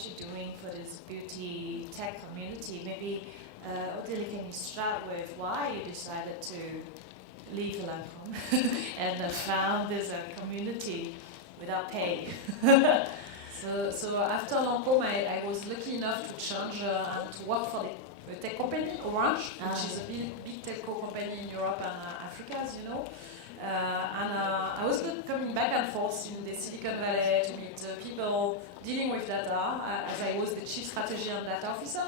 what you're doing for this beauty tech community. Maybe, Odile, can you start with why you decided to leave Lancôme and found this community without pay? So after Lancôme, I was lucky enough to change and to work for the tech company, Orange, which is a big telco company in Europe and Africa, as you know. I was coming back and forth in the Silicon Valley to meet people dealing with data, as I was the Chief Strategy and Data Officer.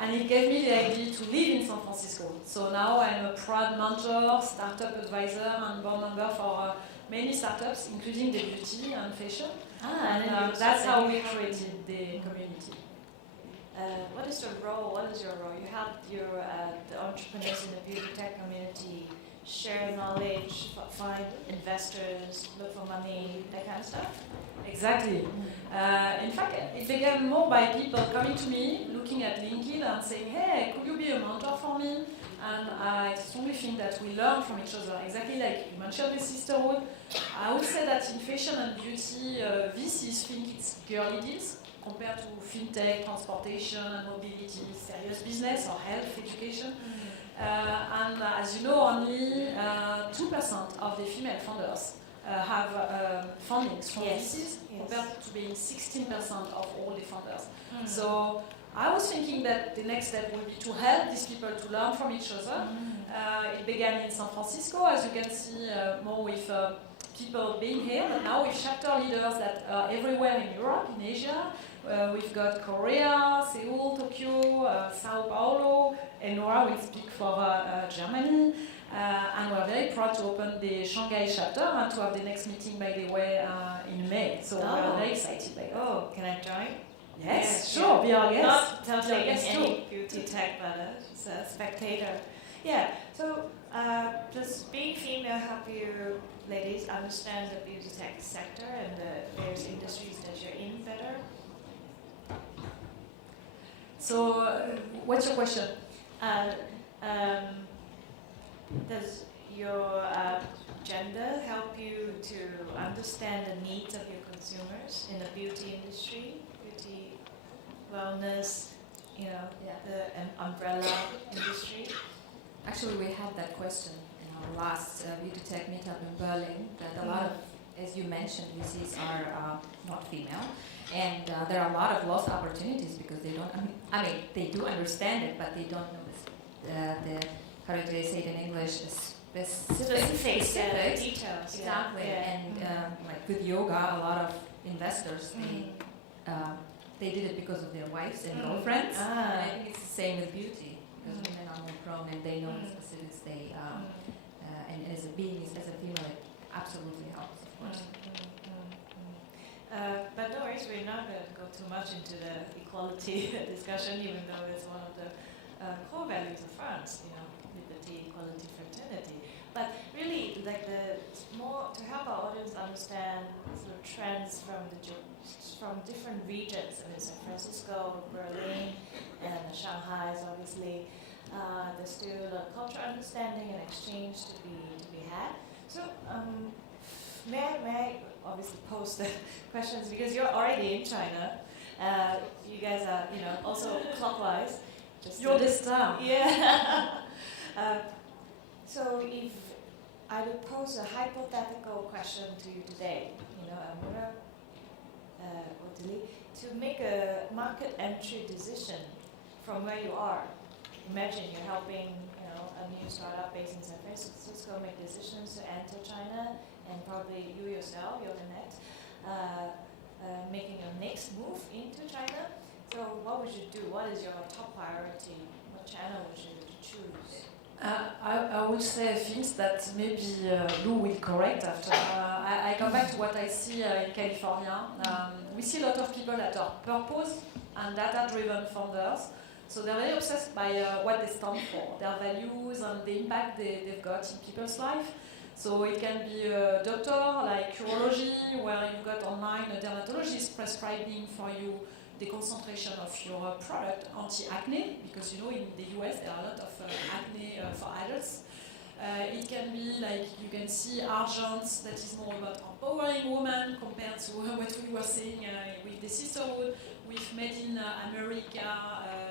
And it gave me the idea to live in San Francisco. So now I'm a proud mentor, startup advisor, and board member for many startups, including the beauty and fashion. And that's how we created the community. What is your role? You help the entrepreneurs in the beauty tech community share knowledge, find investors, look for money, that kind of stuff? Exactly. In fact, it began more by people coming to me, looking at LinkedIn and saying, hey, could you be a mentor for me? And I strongly think that we learn from each other. Exactly like you mentioned the sisterhood. I would say that in fashion and beauty, VCs think it's girly deals compared to fintech, transportation and mobility, serious business or health, education. And as you know, only 2% of the female founders have fundings from VCs, compared to being 16% of all the founders. So I was thinking that the next step would be to help these people to learn from each other. It began in San Francisco, as you can see, more with people being here, but now with chapter leaders that are everywhere in Europe, in Asia. We've got Korea, Seoul, Tokyo, Sao Paulo, Elnura will speak for Germany. And we're very proud to open the Shanghai chapter and to have the next meeting, by the way, in May. So we're very excited by that. Can I join? Yes, sure, be our guest. Not totally in any beauty tech, but as a spectator. Yeah, so does being female help you ladies understand the beauty tech sector and the various industries that you're in better? So, what's your question? Does your gender help you to understand the needs of your consumers in the beauty industry, beauty, wellness, the umbrella industry? Actually, we had that question in our last beauty tech meetup in Berlin, that a lot of, as you mentioned, VCs are not female. And there are a lot of lost opportunities because they don't, they do understand it, but they don't know how do they say it in English, specific details. Exactly. Yeah. And like with yoga, a lot of investors, they did it because of their wives and girlfriends. And I think it's the same with beauty, because women are more prone and they know the specifics. And as a being, as a female, it absolutely helps, of course. But no worries, we're not going to go too much into the equality discussion, even though it's one of the core values of France, liberty, equality, fraternity. But really, more to help our audience understand sort of trends from different regions. I mean, San Francisco, Berlin, and Shanghai is obviously there's still a cultural understanding and exchange to be had. So, may I obviously pose the questions because you're already in China. You guys are, also clockwise. You're the star. Yeah. So if I would pose a hypothetical question to you today, Elnura, Odile, to make a market entry decision from where you are. Imagine you're helping, a new startup based in San Francisco make decisions to enter China, and probably you yourself, YOGANECT, making your next move into China. So what would you do? What is your top priority? What channel would you choose? I would say things that maybe Lou will correct after. I come back to what I see in California. We see a lot of people that are purpose and data-driven founders. So they're very obsessed by what they stand for, their values and the impact they've got in people's life. So it can be a doctor, like urology, where you've got online a dermatologist prescribing for you the concentration of your product anti-acne, because in the US there are a lot of acne for adults. It can be like, you can see Argent, that is more about empowering women compared to what we were saying with the sisterhood. with made in America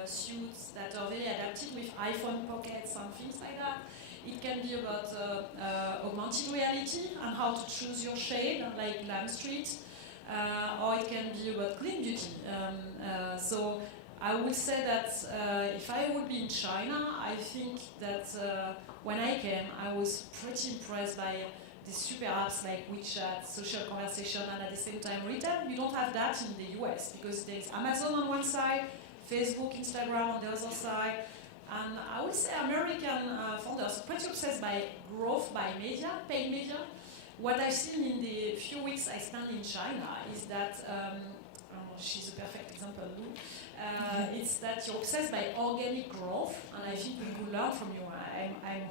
suits that are very adapted with iPhone pockets and things like that. It can be about augmented reality and how to choose your shade, like Glam Street, or it can be about clean beauty. So I would say that if I would be in China, I think that when I came, I was pretty impressed by the super apps like WeChat, social conversation, and at the same time retail. You don't have that in the US because there's Amazon on one side, Facebook, Instagram on the other side. And I would say American founders are pretty obsessed by growth, by media, paid media. What I've seen in the few weeks I spent in China is that, she's a perfect example, Lou, it's that you're obsessed by organic growth, and I think we could learn from you. I'm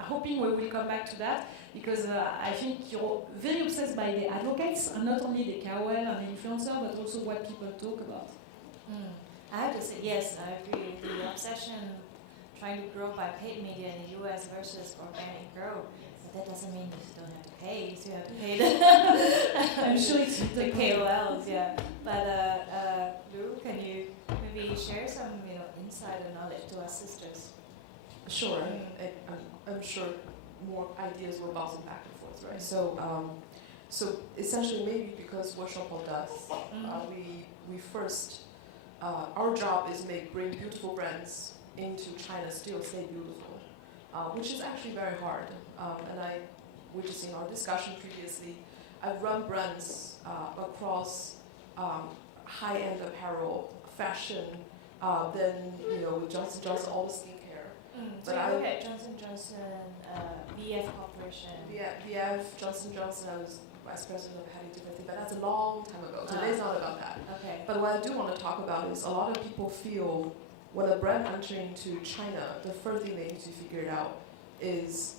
hoping we will come back to that, because I think you're very obsessed by the advocates, and not only the KOL and the influencer, but also what people talk about. I have to say, yes, I agree. The obsession trying to grow by paid media in the US versus organic growth. But that doesn't mean you don't have to pay. You still have to pay I'm sure it's the KOLs, yeah. But Lou, can you maybe share some insider knowledge to our sisters? Sure, I'm sure more ideas will bounce back and forth, right? So essentially, maybe because what Jean-Paul does, we first, our job is bring beautiful brands into China, still stay beautiful, which is actually very hard. Which is in our discussion previously, I've run brands across high-end apparel, fashion, then with Johnson & Johnson, all the skincare. So you look at Johnson & Johnson, VF Corporation. VF, Johnson & Johnson, I was vice president of Hattie different thing, but that's a long time ago. Today's not about that. Okay. But what I do want to talk about is a lot of people feel when a brand entering into China, the first thing they need to figure out is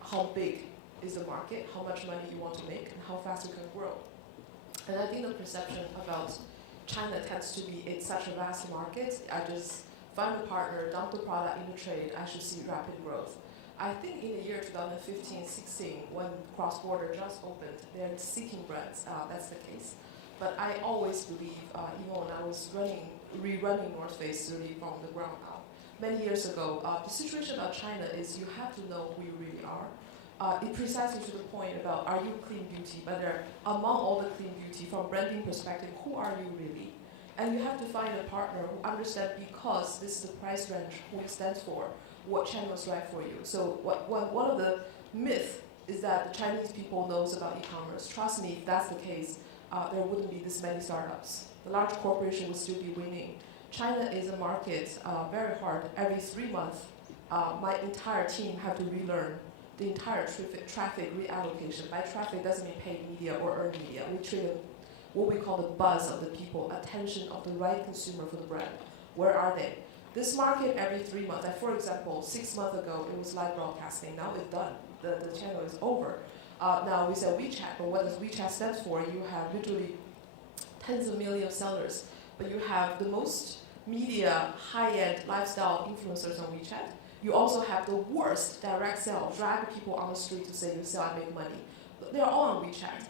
how big is the market, how much money you want to make, and how fast you can grow. And I think the perception about China tends to be it's such a vast market, I just find a partner, dump the product in the trade, I should see rapid growth. I think in the year 2015-16, when cross-border just opened, they're seeking brands, that's the case. But I always believe, even when I was rerunning North Face really from the ground up, many years ago, the situation about China is you have to know who you really are. It precisely to the point about are you clean beauty, but among all the clean beauty, from branding perspective, who are you really? And you have to find a partner who understands, because this is the price range, who it stands for, what channel is right for you. So one of the myths is that the Chinese people knows about e-commerce. Trust me, if that's the case, there wouldn't be this many startups. The large corporation would still be winning. China is a market very hard. Every 3 months, my entire team have to relearn the entire traffic reallocation. By traffic doesn't mean paid media or earned media. We treat it what we call the buzz of the people, attention of the right consumer for the brand. Where are they? This market every 3 months, like for example, 6 months ago, it was live broadcasting. Now it's done. The channel is over. Now we say WeChat, but what does WeChat stand for? You have literally tens of millions of sellers, but you have the most media, high-end lifestyle influencers on WeChat. You also have the worst direct sell, drag people on the street to say you sell, I make money. They're all on WeChat.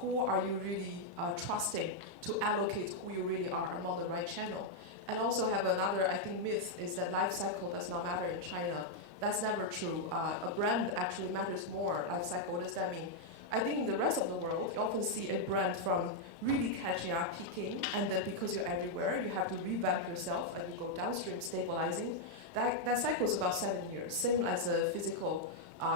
Who are you really trusting to allocate who you really are among the right channel? And also have another, I think, myth is that life cycle does not matter in China. That's never true. A brand actually matters more, life cycle. What does that mean? I think in the rest of the world, you often see a brand from really catching up, peaking, and then because you're everywhere, you have to revamp yourself and you go downstream, stabilizing. That cycle is about 7 years, same as a physical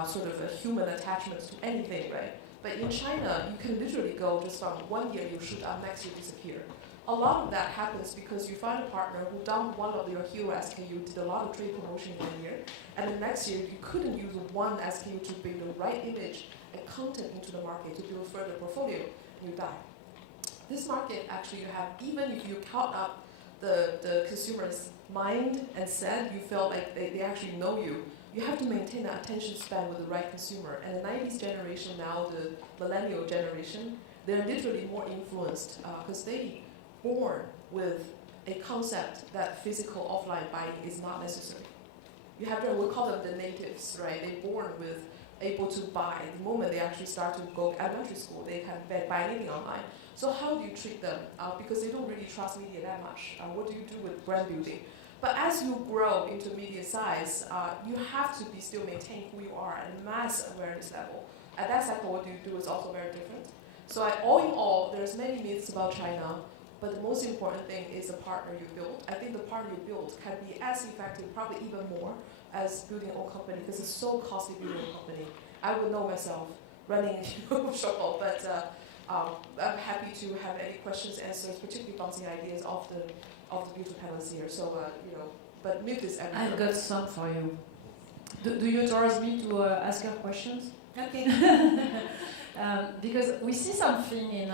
sort of a human attachment to anything, right? But in China, you can literally go just from 1 year you shoot up, next year disappear. A lot of that happens because you find a partner who dumped one of your hero SKU, did a lot of trade promotion in 1 year, and the next year you couldn't use one SKU to bring the right image and content into the market to build further portfolio, you die. This market actually you have, even if you count up the consumer's mind and said you felt like they actually know you, you have to maintain that attention span with the right consumer. And the 90s generation now, the millennial generation, they're literally more influenced because they born with a concept that physical offline buying is not necessary. You have to, we call them the natives, right? They're born with able to buy. The moment they actually start to go elementary school, they can buy anything online. So how do you treat them? Because they don't really trust media that much. What do you do with brand building? But as you grow into media size, you have to be still maintain who you are at mass awareness level. At that cycle, what you do is also very different. So all in all, there's many myths about China, but the most important thing is the partner you build. I think the partner you build can be as effective, probably even more, as building your own company, because it's so costly building a company. I would know myself running a shop, but I'm happy to have any questions, answers, particularly bouncing ideas of the beauty panelists here. So but myth is everywhere. I've got some for you. Do you authorize me to ask her questions? Okay. Because we see something in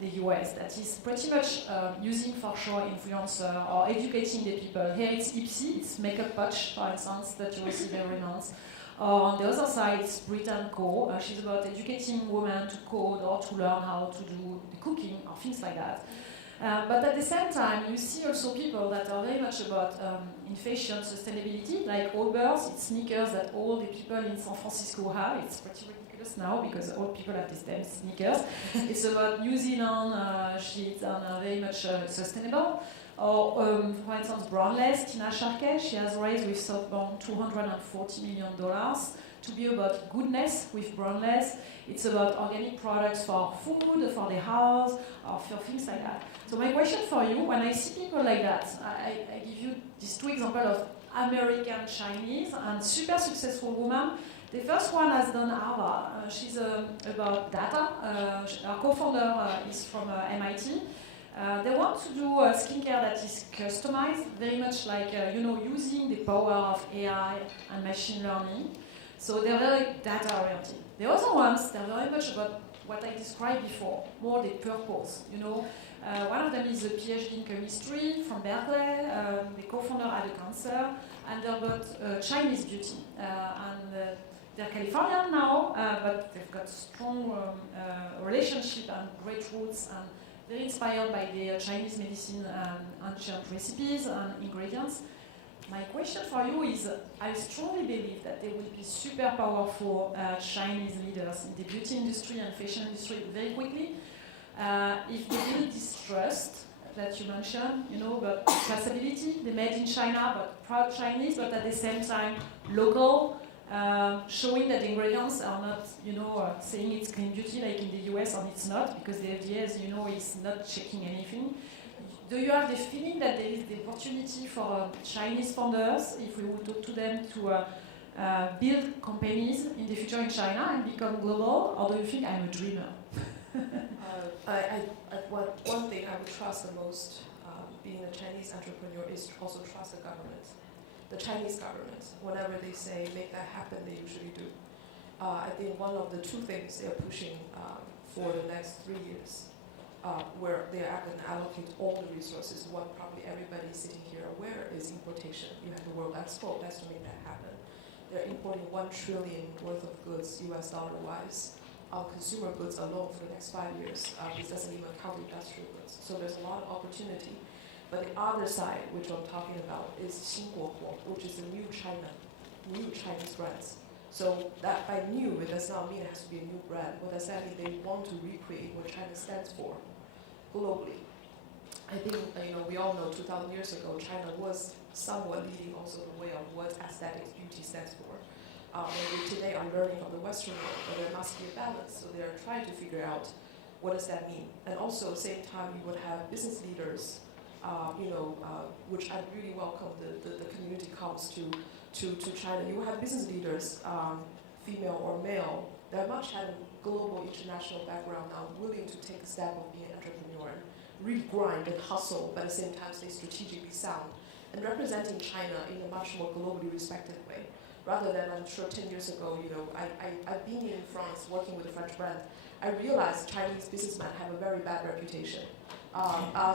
the US that is pretty much using for sure influencer or educating the people. Here it's Ipsy, it's Makeup Pouch, for instance, that you will see very announced. Or on the other side, it's Brit & Co. She's about educating women to code or to learn how to do the cooking or things like that. But at the same time, you see also people that are very much about in fashion sustainability, like Allbirds. It's sneakers that all the people in San Francisco have. It's pretty ridiculous now because all people have these damn sneakers. It's about New Zealand sheets and very much sustainable. Or, for instance, Brownless, Tina Sharkey, she has raised with SoftBank $240 million to be about goodness with Brownless. It's about organic products for food, for the house, or for things like that. So my question for you, when I see people like that, I give you these two examples of American Chinese and super successful women. The first one has done Harvard. She's about data. Our co-founder is from MIT. They want to do skincare that is customized, very much like using the power of AI and machine learning. So they're very data oriented. The other ones, they're very much about what I described before, more the purpose. One of them is a PhD in chemistry from Berkeley. The co-founder had a cancer, and they're about Chinese beauty. They're Californian now, but they've got strong relationship and great roots, and very inspired by the Chinese medicine ancient recipes and ingredients. My question for you is, I strongly believe that there will be super powerful Chinese leaders in the beauty industry and fashion industry very quickly. If they build this trust that you mentioned, about traceability, they made in China, but proud Chinese, but at the same time local, showing that the ingredients are not, saying it's clean beauty like in the US, and it's not, because the FDA, as you know, is not checking anything. Do you have the feeling that there is the opportunity for Chinese founders, if we would talk to them, to build companies in the future in China and become global, or do you think I'm a dreamer? One thing I would trust the most being a Chinese entrepreneur is to also trust the government. The Chinese government, whenever they say make that happen, they usually do. I think one of the two things they're pushing for the next 3 years, where they are going to allocate all the resources, what probably everybody sitting here aware is importation. You have the World Expo, that's to make that happen. They're importing $1 trillion worth of goods, US dollar-wise, consumer goods alone for the next 5 years. This doesn't even count industrial goods. So there's a lot of opportunity. But the other side, which I'm talking about, is 新国货, which is the new China, new Chinese brands. So that by new, it does not mean it has to be a new brand. What does that mean? They want to recreate what China stands for globally. I think we all know 2,000 years ago, China was somewhat leading also the way of what aesthetics beauty stands for. And we today are learning from the Western world, but there must be a balance. So they're trying to figure out what does that mean. And also at the same time, you would have business leaders, which I really welcome the community comes to China. You will have business leaders, female or male, that much have a global international background now, willing to take a step of being an entrepreneur and really grind and hustle, but at the same time stay strategically sound, and representing China in a much more globally respected way. Rather than, I'm sure 10 years ago, I've been in France working with a French brand. I realized Chinese businessmen have a very bad reputation.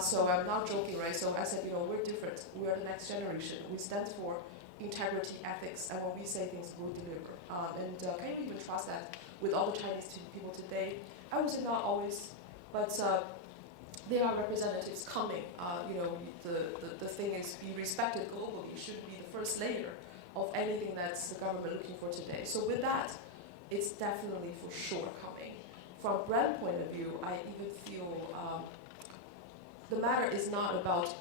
So I'm not joking, right? So I said, we're different. We are the next generation. We stand for integrity, ethics, and when we say things, we'll deliver. Can you even trust that with all the Chinese people today? I would say not always, but there are representatives coming. The thing is, be respected globally should be the first layer of anything that's the government looking for today. So with that, it's definitely for sure coming. From brand point of view, I even feel the matter is not about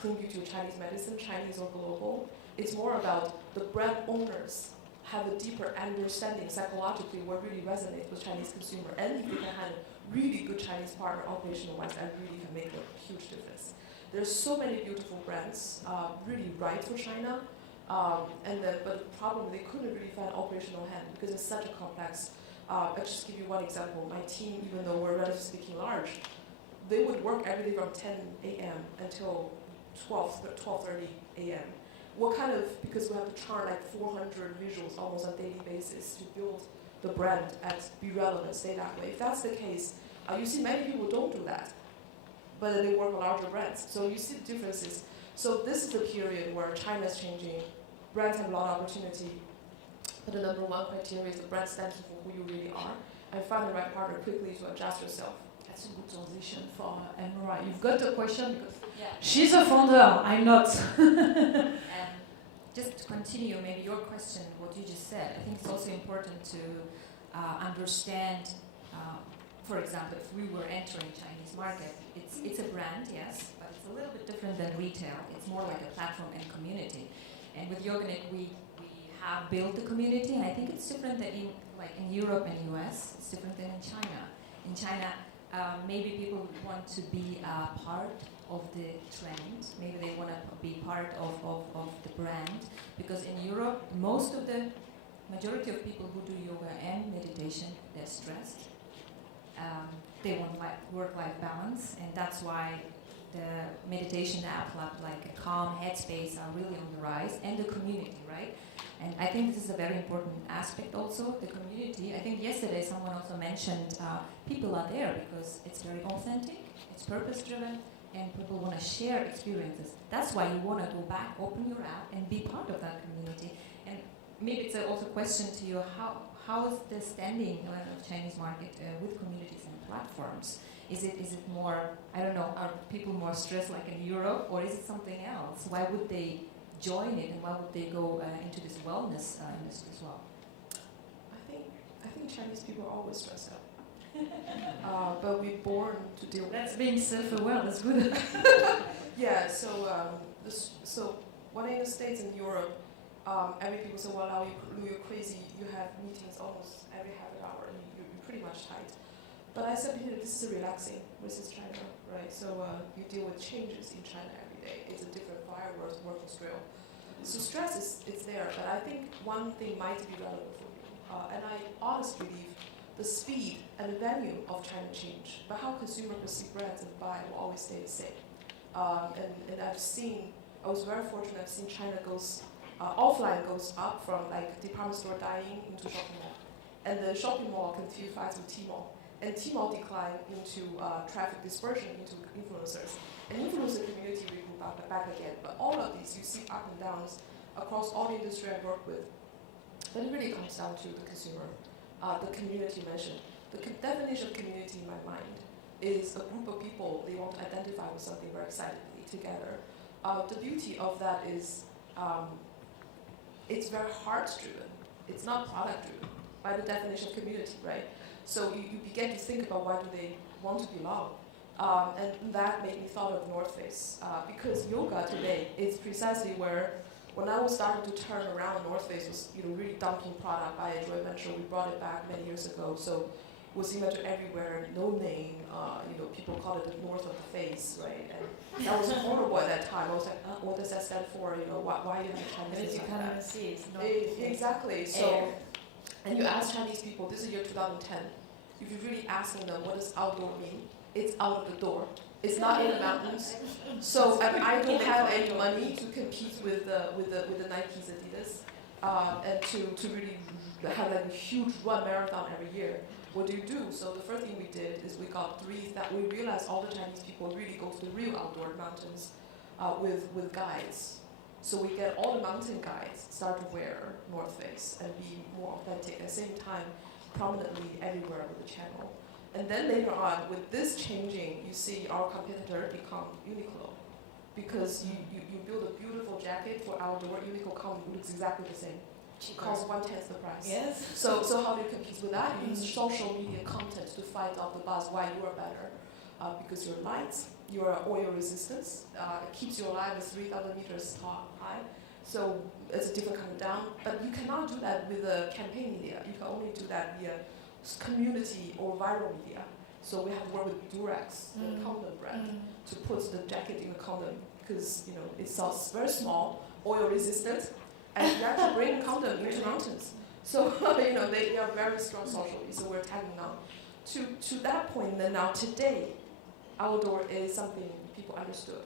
clean beauty or Chinese medicine, Chinese or global. It's more about the brand owners have a deeper understanding psychologically what really resonates with Chinese consumer. And if you can have a really good Chinese partner operational-wise, that really can make a huge difference. There's so many beautiful brands really right for China. But the problem, they couldn't really find operational hand because it's such a complex. I'll just give you one example. My team, even though we're relatively speaking large, they would work every day from 10 a.m. until 12:30 a.m. Because we have to chart like 400 visuals almost on a daily basis to build the brand and be relevant, stay that way. If that's the case, you see many people don't do that, but they work on larger brands. So you see the differences. So this is the period where China is changing. Brands have a lot of opportunity, but the number one criteria is the brand stands for who you really are, and find the right partner quickly to adjust yourself. That's a good transition for Elnura. You've got a question because she's a founder, I'm not. Just to continue, maybe your question, what you just said, I think it's also important to understand, for example, if we were entering Chinese market, it's a brand, yes, but it's a little bit different than retail. It's more like a platform and community. And with YOGANECT, we have built the community, and I think it's different than in Europe and US. It's different than in China. In China, maybe people want to be part of the trend. Maybe they want to be part of the brand. Because in Europe, majority of people who do yoga and meditation, they're stressed. They want work-life balance, and that's why the meditation app like a Calm, Headspace are really on the rise, and the community, right? And I think this is a very important aspect also, the community. I think yesterday someone also mentioned people are there because it's very authentic, it's purpose-driven, and people want to share experiences. That's why you want to go back, open your app, and be part of that community. And maybe it's also a question to you, how is the standing of Chinese market with communities and platforms? Is it more, I don't know, are people more stressed like in Europe, or is it something else? Why would they join it, and why would they go into this wellness industry as well? I think Chinese people are always stressed out. But we're born to deal with it. That's being self-aware, that's good. Yeah, so when in the States and Europe, every people say, well, you're crazy, you have meetings almost every half an hour, and you're pretty much tight. But I said, this is relaxing versus China, right? So you deal with changes in China every day. It's a different fireworks working drill. So stress is there, but I think one thing might be relevant for you. And I honestly believe the speed and the venue of China change, but how consumers perceive brands and buy will always stay the same. And I was very fortunate, I've seen China offline goes up from like department store dying into shopping mall. And the shopping mall continue fights with Tmall. And Tmall declined into traffic dispersion into influencers. And influencer community we grew back again. But all of these, you see up and downs across all the industry I work with. But it really comes down to the consumer, the community mentioned. The definition of community in my mind is a group of people, they want to identify with something very excitedly together. The beauty of that is it's very heart-driven. It's not product-driven by the definition of community, right? So you begin to think about why do they want to belong. And that made me thought of North Face. Because yoga today is precisely where, when I was starting to turn around, North Face was really dumping product by a joint venture. We brought it back many years ago. So it was invented everywhere, no name. People call it the North of the Face, right? And that was horrible at that time. I was like, what does that stand for? Why do you have a Chinese you like can't that? see, it's not Exactly. So, and you ask Chinese people, this is year 2010. If you're really asking them, what does outdoor mean? It's out of the door. It's not in the mountains. So I don't have any money to compete with the Nikes, Adidas, and to really have like a huge run marathon every year. What do you do? So the first thing we did is we realized all the Chinese people really go to the real outdoor mountains with guides. So we get all the mountain guides start to wear North Face and be more authentic. At the same time, prominently everywhere with the channel. And then later on, with this changing, you see our competitor become Uniqlo. because you build a beautiful jacket for outdoor, Uniqlo come, it looks exactly the same. It costs 1/10 the price. Yes. So how do you compete with that? You use social media content to fight off the buzz why you are better. Because you're light, you're oil resistant, it keeps you alive at 3,000 meters high. So it's a different kind of down. But you cannot do that with a campaign media. You can only do that via community or viral media. So we have worked with Durex, the condom brand, to put the jacket in a condom because it sells very small, oil resistant, and you actually bring a condom into mountains. So they are very strong socially. So we're tagging on. To that point, then now today, outdoor is something people understood.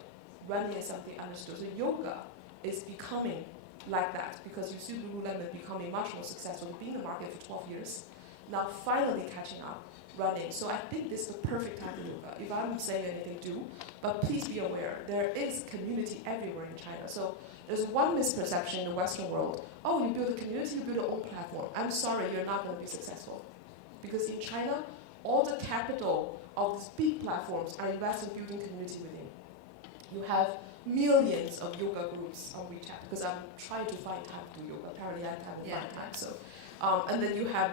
Running is something understood. So yoga is becoming like that because you see Lululemon becoming much more successful. It's been in the market for 12 years. Now finally catching up, running. So I think this is the perfect time for yoga. If I'm saying anything, do. But please be aware, there is community everywhere in China. So there's one misperception in the Western world. Oh, you build a community, you build your own platform. I'm sorry, you're not going to be successful. Because in China, all the capital of these big platforms are invested in building community within. You have millions of yoga groups on WeChat because I'm trying to find time to do yoga. Apparently I haven't found time. So, and then you have,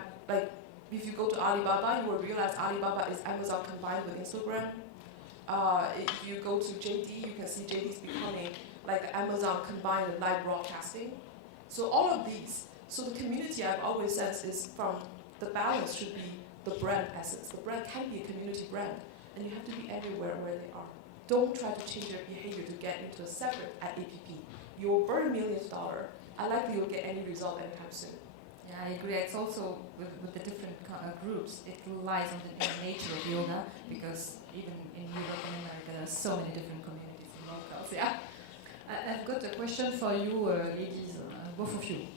if you go to Alibaba, you will realize Alibaba is Amazon combined with Instagram. If you go to JD, you can see JD is becoming like Amazon combined with live broadcasting. So all of these. So the community I've always said is from the balance should be the brand essence. The brand can be a community brand, and you have to be everywhere where they are. Don't try to change your behavior to get into a separate app. You'll burn millions of dollars. I like that you'll get any result anytime soon. Yeah, I agree. It's also with the different groups, it relies on the nature of yoga because even in Europe and America, there are so many different communities and locals. Yeah. I've got a question for you, ladies, both of you.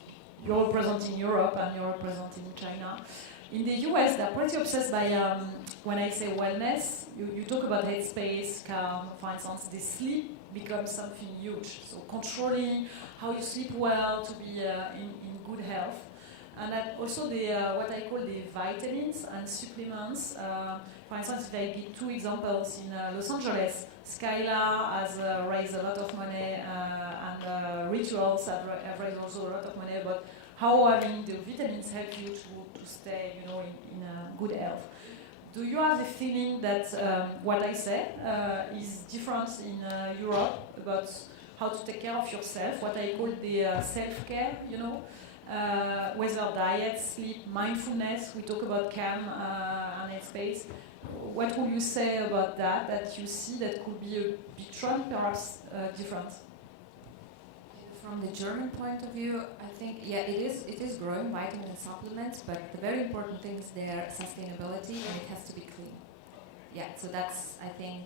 You're representing Europe and you're representing China. In the US, they're pretty obsessed by, when I say wellness, you talk about headspace, calm, for instance, the sleep becomes something huge. So controlling how you sleep well to be in good health. And that also the what I call the vitamins and supplements. For instance, if I give two examples in Los Angeles, Skylar has raised a lot of money and rituals have raised also a lot of money about how having the vitamins help you to stay, in good health. Do you have the feeling that what I say is different in Europe about how to take care of yourself, what I call the self-care, whether diet, sleep, mindfulness, we talk about calm and headspace. What would you say about that you see that could be a big trend, perhaps different? From the German point of view, I think, it is growing, vitamin and supplements, but the very important thing is their sustainability and it has to be clean. Yeah, so that's, I think,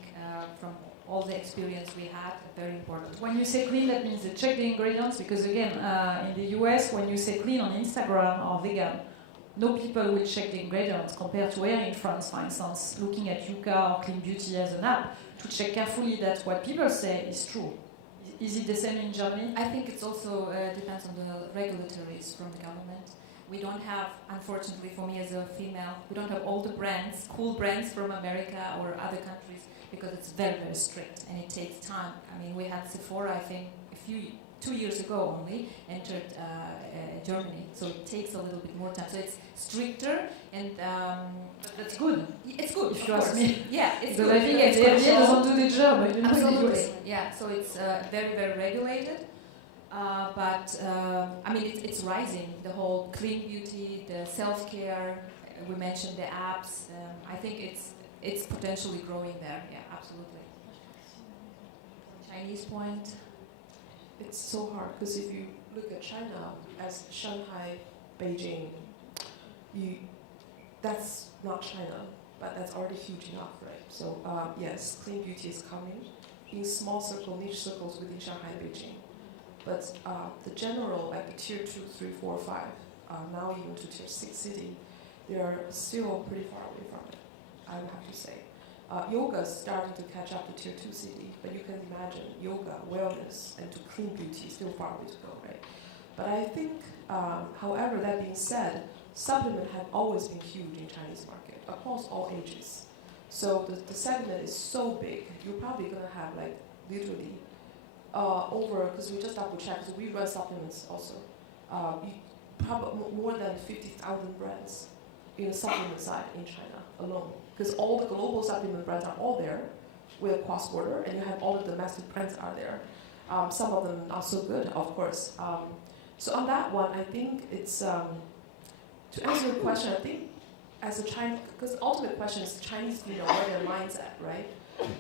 from all the experience we had, very important. When you say clean, that means check the ingredients, because again, in the US, when you say clean on Instagram or vegan, no people will check the ingredients compared to here in France, for instance, looking at Yuka or Clean Beauty as an app, to check carefully that what people say is true. Is it the same in Germany? I think it's also depends on the regulatories from the government. We don't have, unfortunately for me as a female, we don't have all the brands, cool brands from America or other countries because it's very, very strict and it takes time. I mean, we had Sephora, I think, 2 years ago only, entered Germany, so it takes a little bit more time. So it's stricter and... but that's good. It's good, if you ask me. Yeah, it's good. But I think the FDA doesn't do the job. Absolutely, yeah, so it's very, very regulated. But I mean, it's rising, the whole clean beauty, the self-care, we mentioned the apps. I think it's potentially growing there, yeah, absolutely. Chinese point. It's so hard because if you look at China as Shanghai, Beijing, that's not China, but that's already huge enough, right? So yes, clean beauty is coming in small niche circles within Shanghai and Beijing. But the general, like the tier 2, 3, 4, 5, now even to tier 6 city, they are still pretty far away from it, I would have to say. Yoga is starting to catch up to tier 2 city, but you can imagine yoga, wellness, and to clean beauty is still far away to go, right? But I think, however, that being said, supplements have always been huge in Chinese market, across all ages. So the segment is so big, you're probably going to have like literally because we just double checked, so we run supplements also. Probably more than 50,000 brands in the supplement side in China alone. Because all the global supplement brands are all there. We're cross-border, and you have all the domestic brands are there. Some of them not so good, of course. So on that one, I think it's, to answer your question, I think as a Chinese, because the ultimate question is Chinese, where their mindset, right?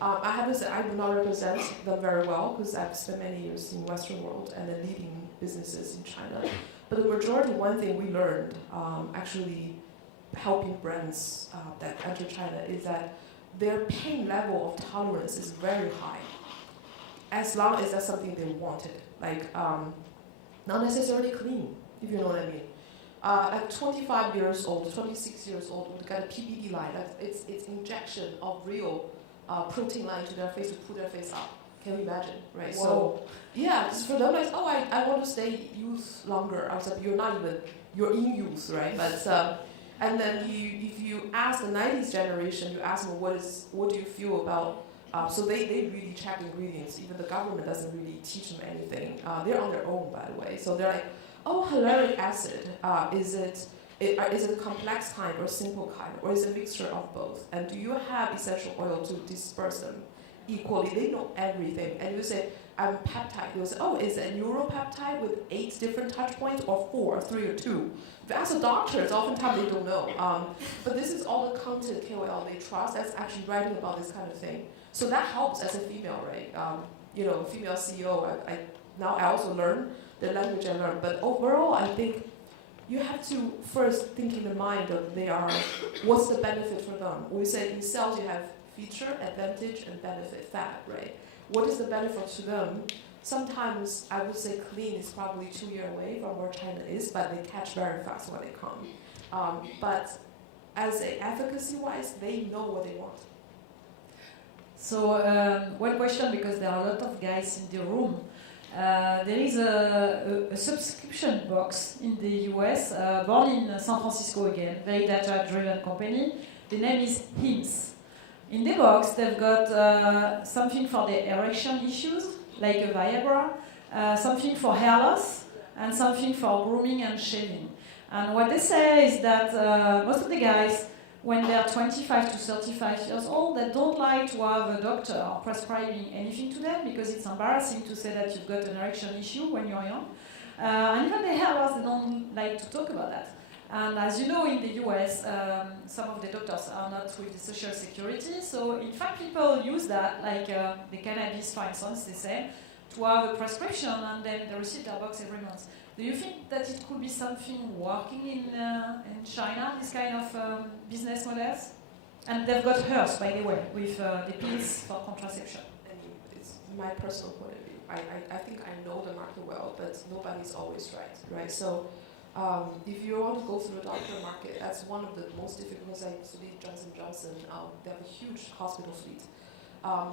I have to say I do not represent them very well because I've spent many years in Western world and then leading businesses in China. But the majority, one thing we learned, actually helping brands that enter China, is that their pain level of tolerance is very high, as long as that's something they wanted. Like, not necessarily clean, if you know what I mean. Like 25 years old, 26 years old would get a PPD line. It's injection of real protein line to their face to pull their face up. Can you imagine, right? Whoa. So, yeah, just for them, like, oh, I want to stay youth longer. I was like, you're in youth, right? But and then if you ask the 90s generation, you ask them what do you feel about, so they really check ingredients. Even the government doesn't really teach them anything. They're on their own, by the way. So they're like, oh, hyaluronic acid, is it a complex kind or simple kind, or is it a mixture of both? And do you have essential oil to disperse them equally? They know everything. And you say, I'm peptide. They'll say, oh, is it a neuropeptide with 8 different touch points, or 4, or 3, or 2? If you ask the doctors, oftentimes they don't know. But this is all the content KOL they trust that's actually writing about this kind of thing. So that helps as a female, right? Female CEO, now I also learn the language I learned. But overall, I think you have to first think in the mind of what's the benefit for them. We say in sales you have feature, advantage, and benefit, fat, right? What is the benefit to them? Sometimes I would say clean is probably 2 years away from where China is, but they catch very fast when they come. But as a efficacy-wise, they know what they want. So one question, because there are a lot of guys in the room. There is a subscription box in the US, born in San Francisco again, very data-driven company. The name is HIMS. In the box, they've got something for the erection issues, like a Viagra, something for hair loss, and something for grooming and shaving. And what they say is that most of the guys, when they're 25 to 35 years old, they don't like to have a doctor prescribing anything to them because it's embarrassing to say that you've got an erection issue when you're young. And even the hair loss, they don't like to talk about that. And as you know, in the US, some of the doctors are not with the social security, so in fact people use that, like the cannabis, for instance, they say, to have a prescription and then they receive their box every month. Do you think that it could be something working in China, this kind of business models? And they've got hers, by the way, with the pills for contraception. And it's my personal point of view. I think I know the market well, but nobody's always right? So if you want to go through the doctor market, that's one of the most difficult, because I studied Johnson & Johnson. They have a huge hospital fleet.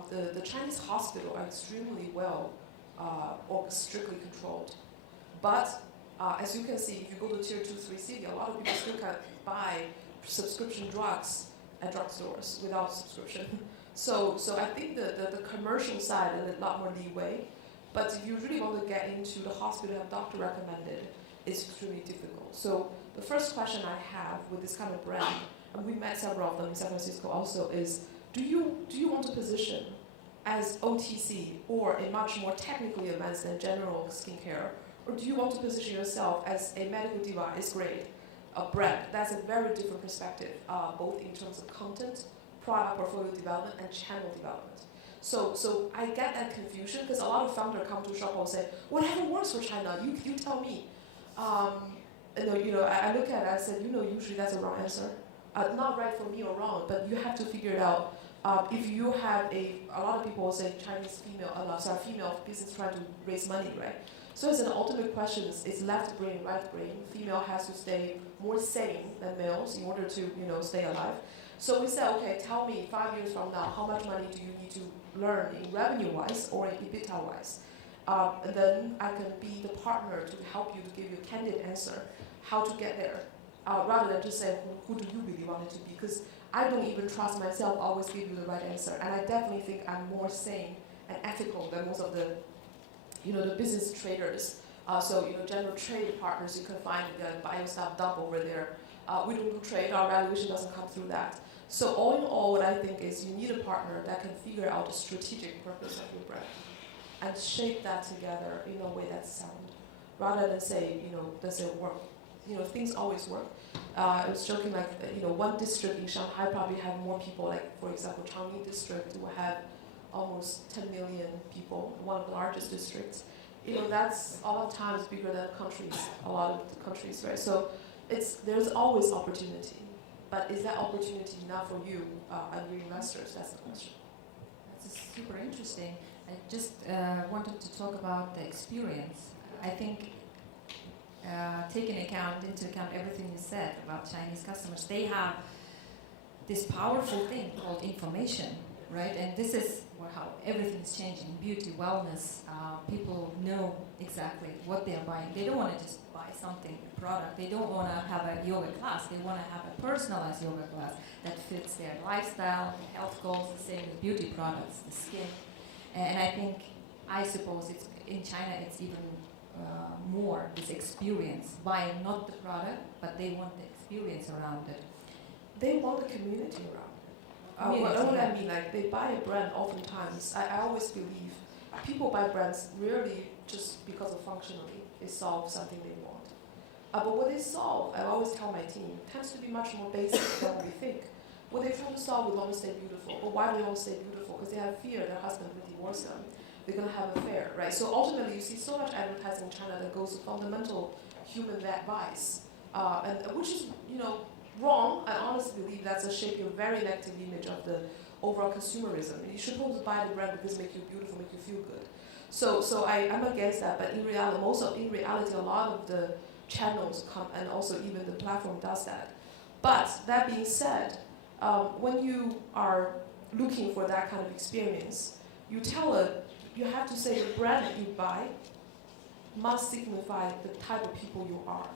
The Chinese hospital are extremely well or strictly controlled. But as you can see, if you go to tier 2, 3 city, a lot of people still can buy prescription drugs at drugstores without subscription. So I think the commercial side is a lot more leeway. But if you really want to get into the hospital and doctor recommended, it's extremely difficult. So the first question I have with this kind of brand, and we met several of them in San Francisco also, is do you want to position as OTC or a much more technically advanced than general skincare? Or do you want to position yourself as a medical device grade, a brand? That's a very different perspective, both in terms of content, product portfolio development, and channel development. So I get that confusion because a lot of founders come to shop and say, whatever works for China, you tell me. And I look at it, I said, usually that's a wrong answer. Not right for me or wrong, but you have to figure it out. If you have a lot of people say Chinese female business trying to raise money, right? So it's an ultimate question. It's left brain, right brain. Female has to stay more sane than males in order to, stay alive. So we said, okay, tell me 5 years from now, how much money do you need to learn in revenue-wise or in EBITDA-wise? And then I can be the partner to help you to give you a candid answer, how to get there, rather than just say, who do you really want it to be? Because I don't even trust myself always give you the right answer. And I definitely think I'm more sane and ethical than most of the the business traders. So general trade partners you can find buy your stuff dump over there. We don't do trade, our valuation doesn't come through that. So all in all, what I think is you need a partner that can figure out the strategic purpose of your brand and shape that together in a way that's sound, rather than say, does it work? Things always work. I was joking one district in Shanghai probably have more people, like for example, Changning district will have almost 10 million people, one of the largest districts. That's a lot of times bigger than a lot of the countries, right? So there's always opportunity. But is that opportunity enough for you and your investors? That's the question. That's super interesting. I just wanted to talk about the experience. I think taking into account everything you said about Chinese customers, they have this powerful thing called information, right? And this is how everything's changing. Beauty, wellness, people know exactly what they're buying. They don't want to just buy something, a product. They don't want to have a yoga class. They want to have a personalized yoga class that fits their lifestyle, health goals, the same with beauty products, the skin. And I suppose in China it's even more this experience, buying not the product, but they want the experience around it. They want the community around it. What I mean, like they buy a brand oftentimes, I always believe people buy brands rarely just because of functionally, they solve something they want. But what they solve, I always tell my team, tends to be much more basic than we think. What they try to solve, we want to stay beautiful. But why do they want to stay beautiful? Because they have fear their husband will divorce them. They're going to have an affair, right? So ultimately, you see so much advertising in China that goes to fundamental human advice, and which is, wrong. I honestly believe that's a shaping a very negative image of the overall consumerism. You're supposed to buy the brand because it makes you beautiful, make you feel good. So I'm against that. But in reality, a lot of the channels come, and also even the platform does that. But that being said, when you are looking for that kind of experience, you have to say the brand that you buy must signify the type of people you are.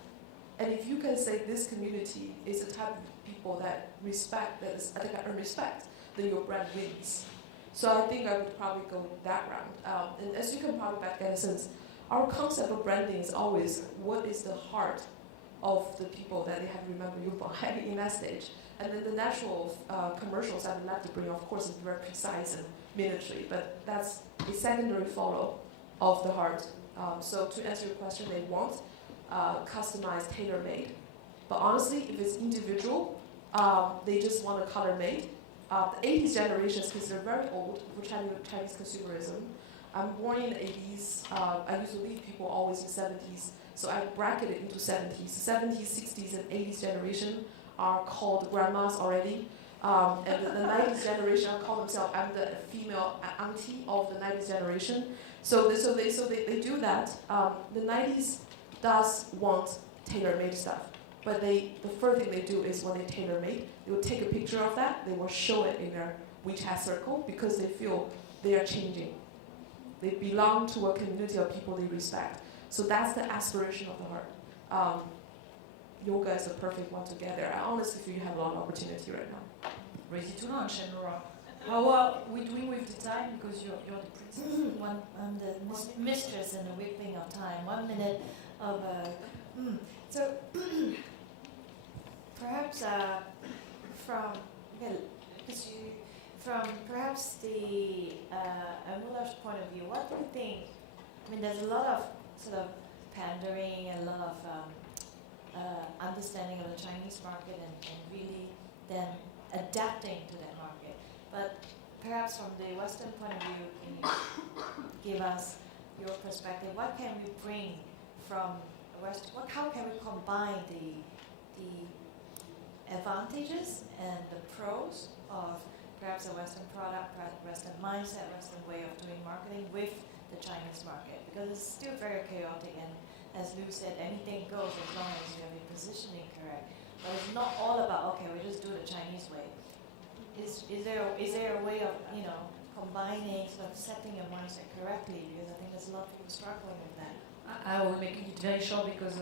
And if you can say this community is the type of people that earn respect, then your brand wins. So I think I would probably go that route. And as you can probably back get a sense, our concept of branding is always what is the heart of the people that they have to remember you buy in that stage. And then the natural commercials I would like to bring, of course, is very precise and military, but that's a secondary follow of the heart. So to answer your question, they want customized, tailor-made. But honestly, if it's individual, they just want a color-made. The 80s generations, because they're very old for Chinese consumerism. I'm born in the 80s. I used to lead people always in 70s. So I bracketed into 70s. 70s, 60s, and 80s generation are called grandmas already. And the 90s generation call themselves, I'm the female auntie of the 90s generation. So they do that. The 90s does want tailor-made stuff. But the first thing they do is when they tailor-made, they will take a picture of that, they will show it in their WeChat circle because they feel they are changing. They belong to a community of people they respect. So that's the aspiration of the heart. Yoga is the perfect one to get there. I honestly feel you have a lot of opportunity right now. Ready to launch, Elnura. How are we doing with the time? Because you're the princess. I'm the mistress in the whipping of time. 1 minute of So perhaps from perhaps the Elnura's point of view, what do you think? I mean, there's a lot of sort of pandering and a lot of understanding of the Chinese market and really then adapting to that market. But perhaps from the Western point of view, can you give us your perspective? What can we bring from West? How can we combine the advantages and the pros of perhaps a Western product, Western mindset, Western way of doing marketing with the Chinese market? Because it's still very chaotic, and as Lou said, anything goes as long as you have your positioning correct. But it's not all about, okay, we just do the Chinese way. Is there a way of combining, sort of setting your mindset correctly? Because I think there's a lot of people struggling with that. I will make it very short because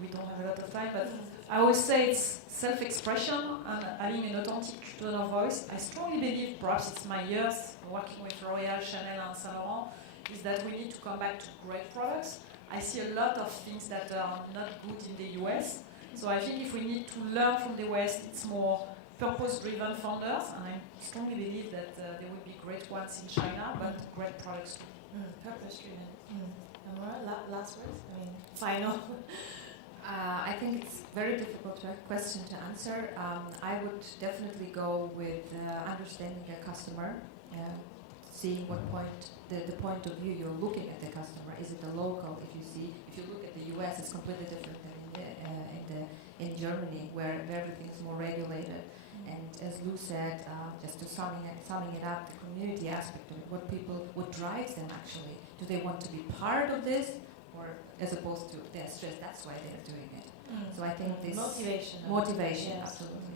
we don't have a lot of time, but I always say it's self-expression and having an authentic tone of voice. I strongly believe, perhaps it's my years working with L'Oréal, Chanel and Saint Laurent, is that we need to come back to great products. I see a lot of things that are not good in the US. So I think if we need to learn from the West, it's more purpose-driven founders, and I strongly believe that there will be great ones in China, but great products too. Purpose-driven. Elnura, last words? I mean, final. I think it's very difficult question to answer. I would definitely go with understanding the customer, seeing what point, the point of view you're looking at the customer. Is it a local? If you look at the US, it's completely different than in Germany, where everything's more regulated. And as Lou said, just to summing it up, the community aspect of it, what drives them actually? Do they want to be part of this, or as opposed to they're stressed? That's why they're doing it. So I think this motivation, yes. Yes. Absolutely.